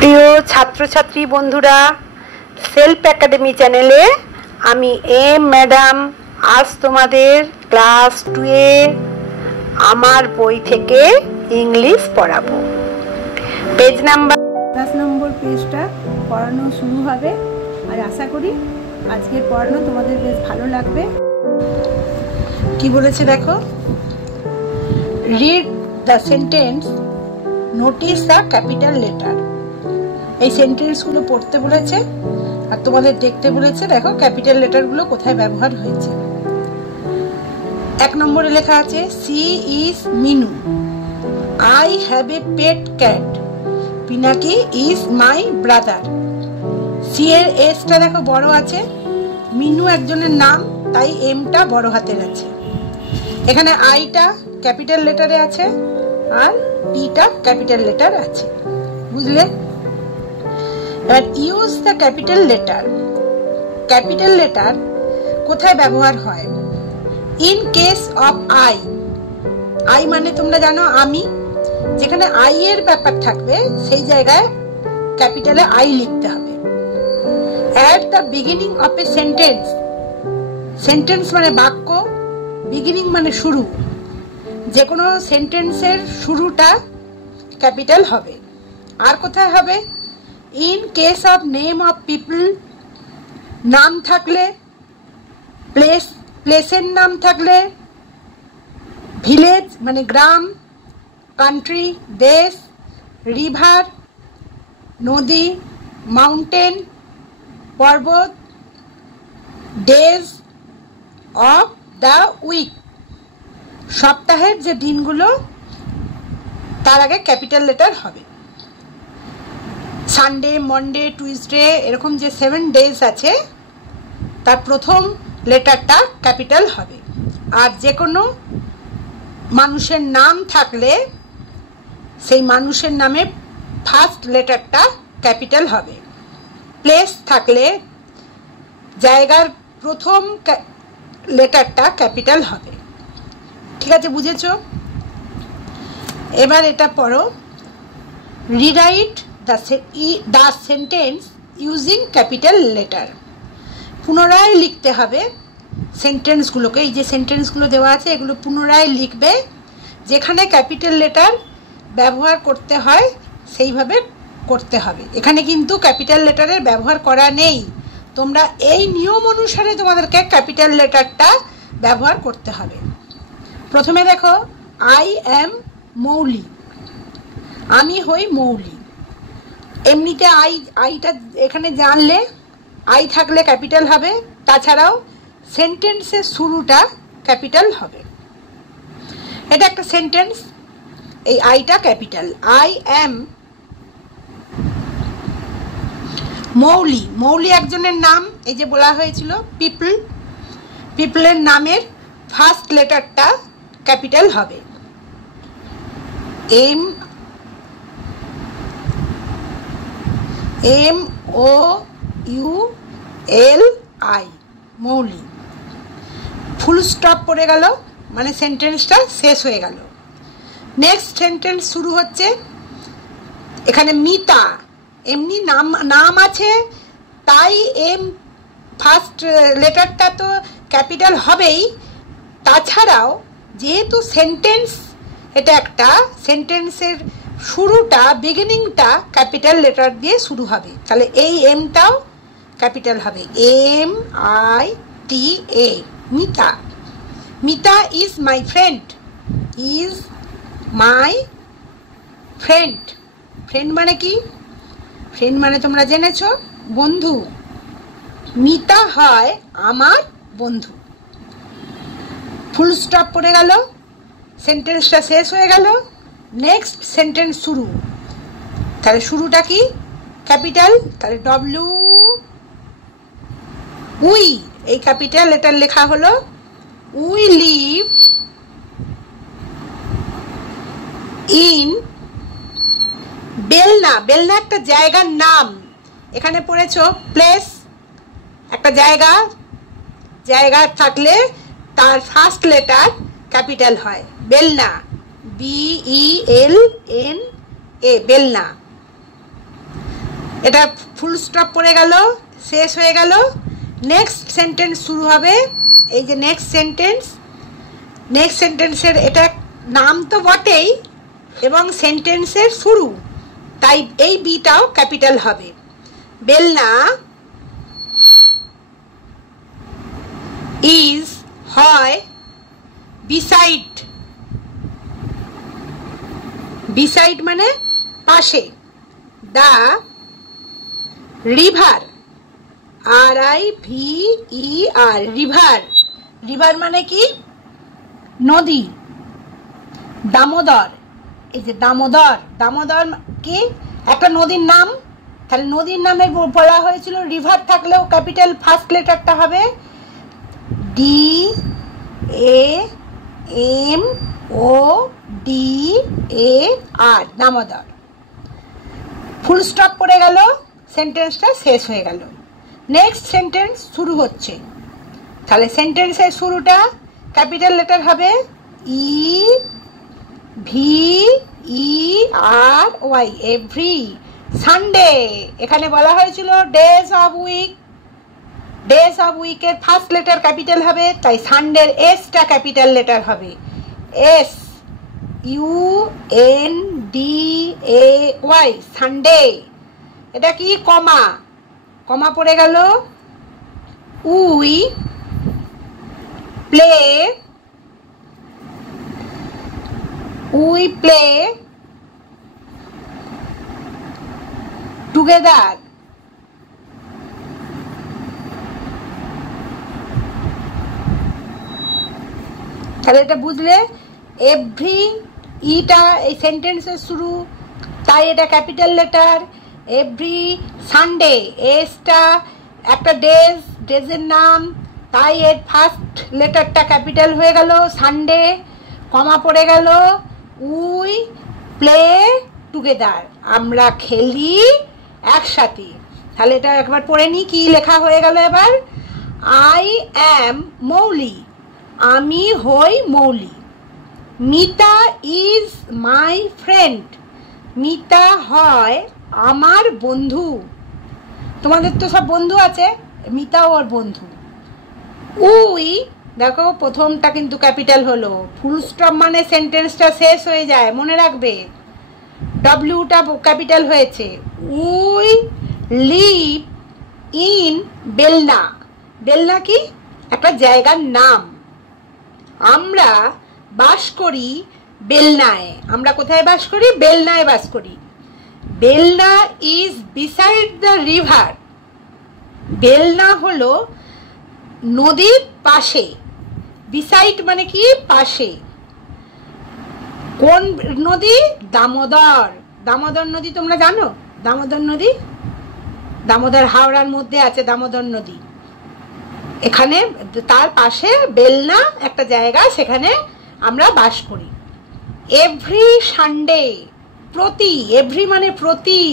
প্রিয় ছাত্রছাত্রী বন্ধুরা, সেলফ একাডেমি চ্যানেলে আমি ম্যাডাম আজ তোমাদের ক্লাস 2 এ আমার বই থেকে ইংলিশ পড়াবো। পেজ নাম্বার 10 নম্বর পেজটা পড়ানো শুরু হবে। আর আশা করি আজকের পড়ানো তোমাদের বেশ ভালো লাগবে। কি বলেছে দেখো, read the sentence, notice the capital letter. এই সেন্টেন্সগুলো পড়তে বলেছে আর তোমাদের দেখতে বলেছে। দেখো ক্যাপিটাল লেটারগুলো কোথায় ব্যবহার হয়েছে। 1 নম্বরে লেখা আছে she is Minu, I have a pet cat, Pinaki is my brother. She এর এসটা দেখো বড় আছে, মিনু একজনের নাম তাই এমটা বড় হাতের আছে। এখানে আইটা ক্যাপিটাল লেটারে আছে আর পিটা ক্যাপিটাল লেটার আছে, বুঝলে? এবার use the capital letter. Capital letter কোথায় ব্যবহার হয়? In case of I, I মানে তোমরা জানো আমি, যেখানে আই এর ব্যাপার থাকবে সেই জায়গায় ক্যাপিটালে আই লিখতে হবে। At the beginning of a sentence, sentence মানে বাক্য, বিগিনিং মানে শুরু, যে কোনো সেন্টেন্সের শুরুটা ক্যাপিটাল হবে। আর কোথায় হবে? In case of name of people, নাম থাকলে, প্লেসের নাম থাকলে, ভিলেজ মানে গ্রাম, কান্ট্রি দেশ, রিভার নদী, মাউন্টেন পর্বত, ডেজ অফ দ্য উইক সপ্তাহের যে দিনগুলো, তার আগে ক্যাপিটাল লেটার হবে। সানডে, মন্ডে, টুইসডে এরকম যে 7 ডেজ আছে তার প্রথম লেটারটা ক্যাপিটাল হবে। আর যে কোনো মানুষের নাম থাকলে সেই মানুষের নামে ফার্স্ট লেটারটা ক্যাপিটাল হবে। প্লেস থাকলে জায়গার প্রথম লেটারটা ক্যাপিটাল হবে। ঠিক আছে, বুঝেছো? এবার এটা পড়ো, rewrite the sentence using capital letter. পুনরায় লিখতে হবে সেন্টেন্সগুলোকে। এই যে সেন্টেন্সগুলো দেওয়া আছে এগুলো পুনরায় লিখবে, যেখানে ক্যাপিটাল লেটার ব্যবহার করতে হয় সেইভাবে করতে হবে। এখানে কিন্তু ক্যাপিটাল লেটারের ব্যবহার করা নেই, তোমরা এই নিয়ম অনুসারে তোমাদেরকে ক্যাপিটাল লেটারটা ব্যবহার করতে হবে। প্রথমে দেখো, আই অ্যাম মৌলি, আমি হই মৌলি। এমনিতে আইটা এখানে জানলে, আই থাকলে ক্যাপিটাল হবে, তাছাড়াও সেন্টেন্সের শুরুটা ক্যাপিটাল হবে। এটা একটা সেন্টেন্স, এই আইটা ক্যাপিটাল। আই অ্যাম মৌলি, মৌলি একজনের নাম, এই যে বলা হয়েছিল পিপল, পিপলের নামের ফার্স্ট লেটারটা ক্যাপিটাল হবে। M O U L I, Mouli. Full stop পড়ে গেল মানে সেন্টেন্সটা শেষ হয়ে গেল। নেক্সট সেন্টেন্স শুরু হচ্ছে, এখানে মিতা, এমনি নাম আছে তাই এম ফার্স্ট লেটারটা তো ক্যাপিটাল হবেই, তাছাড়াও যেহেতু সেন্টেন্স, এটা একটা সেন্টেন্সের শুরুটা, বিগিনিংটা ক্যাপিটাল লেটার দিয়ে শুরু হবে, তাহলে এই এমটাও ক্যাপিটাল হবে। M I T A, Mita. Mita is my friend, is my friend. Friend মানে কি? ফ্রেন্ড মানে তোমরা জেনেছ বন্ধু। মিতা হয় আমার বন্ধু। ফুল স্টপ পড়ে গেল, সেন্টেন্সটা শেষ হয়ে গেল, নেক্সট সেন্টেন্স শুরু। তাহলে শুরুটা কি? ক্যাপিটাল, তাহলে ডব্লিউ উই, এই ক্যাপিটাল লেটার লেখা হলো। উই লিভ ইন বেলনা, বেলনা একটা জায়গার নাম, এখানে পড়েছো প্লেস, একটা জায়গা, জায়গা থাকলে তার ফার্স্ট লেটার ক্যাপিটাল হয়। বেলনা, BELNA, বেলনা। এটা ফুল স্টপ পড়ে গেল, শেষ হয়ে গেল। নেক্সট সেন্টেন্স শুরু হবে। এই যে নেক্সট সেন্টেন্সের এটা নাম তো বটেই এবং সেন্টেন্সের শুরু, তাই এই বিটাও ক্যাপিটাল হবে। বেলনা ইজ হয় বিসাইড, বিসাইড মানে পাশে, the river, RIVER river, river মানে কি নদী। দামোদর, এই যে দামোদর, দামোদর কি একটা নদীর নাম, তাহলে নদীর নামে বলা হয়েছিল রিভার থাকলেও ক্যাপিটাল ফার্স্ট লেটারটা হবে DAMODAR, দামোদর। ফুল স্টপ পড়ে গেল, সেন্টেন্সটা শেষ হয়ে গেল। নেক্সট সেন্টেন্স শুরু হচ্ছে, তাহলে সেন্টেন্সের শুরুটা ক্যাপিটাল লেটার হবে EVERY, এভরি। সানডে, এখানে বলা হয়েছিল days of week, days of উইকের ফার্স্ট লেটার ক্যাপিটাল হবে, তাই সানডের এসটা ক্যাপিটাল লেটার হবে, SUNDAY, সানডে। এটা কি কমা, কমা পড়ে গেল। উই প্লে টুগেদার, তাহলে এটা বুঝলে এভরি ইটা এই সেন্টেন্সের শুরু, তাই এটা ক্যাপিটাল লেটার। এভরি সানডে, এসটা একটা ডেজের নাম, তাই এর ফার্স্ট লেটারটা ক্যাপিটাল হয়ে গেল সানডে, কমা পড়ে গেল। উই প্লে টুগেদার, আমরা খেলি একসাথে। তাহলে এটা একবার পড়ে নি, কি লেখা হয়ে গেল এবার। I am মৌলি, আমি হই Mouli. Mita is my friend, Mita হয় আমার বন্ধু। তোমাদের তো সব বন্ধু আছে, মিতাও ওর বন্ধু। উই, দেখো প্রথমটা কিন্তু ক্যাপিটাল হলো, ফুল স্টপ মানে সেন্টেন্সটা শেষ হয়ে যায়, মনে রাখবে। ডব্লিউটা ক্যাপিটাল হয়েছে। উই লিভ ইন বেলনা, বেলনা কি একটা জায়গার নাম। আমরা বাস করি বেলনায়, আমরা কোথায় বাস করি, বেলনায় বাস করি। বেলনা ইজ বিসাইড দ্য রিভার, বেলনা হলো নদীর পাশে, বিসাইড মানে কি পাশে। কোন নদী, দামোদর, দামোদর নদী তোমরা জানো, দামোদর নদী, দামোদর হাওড়ার মধ্যে আছে দামোদর নদী। এখানে তার পাশে বেলনা একটা জায়গা, সেখানে আমরা বাস করি। এভরি সানডে, প্রতি, এভরি মানে প্রতি,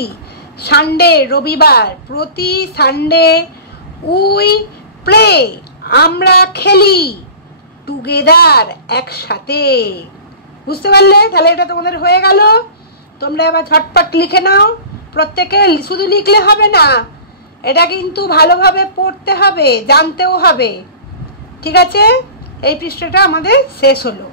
সানডে রবিবার, প্রতি সানডে। উই প্লে, আমরা খেলি, টুগেদার একসাথে। বুঝতে পারলে? তাহলে এটা তোমাদের হয়ে গেল। তোমরা এবার ঝটপট লিখে নাও। প্রত্যেকে শুধু লিখলে হবে না, এটা কিন্তু ভালোভাবে পড়তে হবে, জানতেও হবে। ঠিক আছে, এই পৃষ্ঠাটা আমাদের শেষ হলো।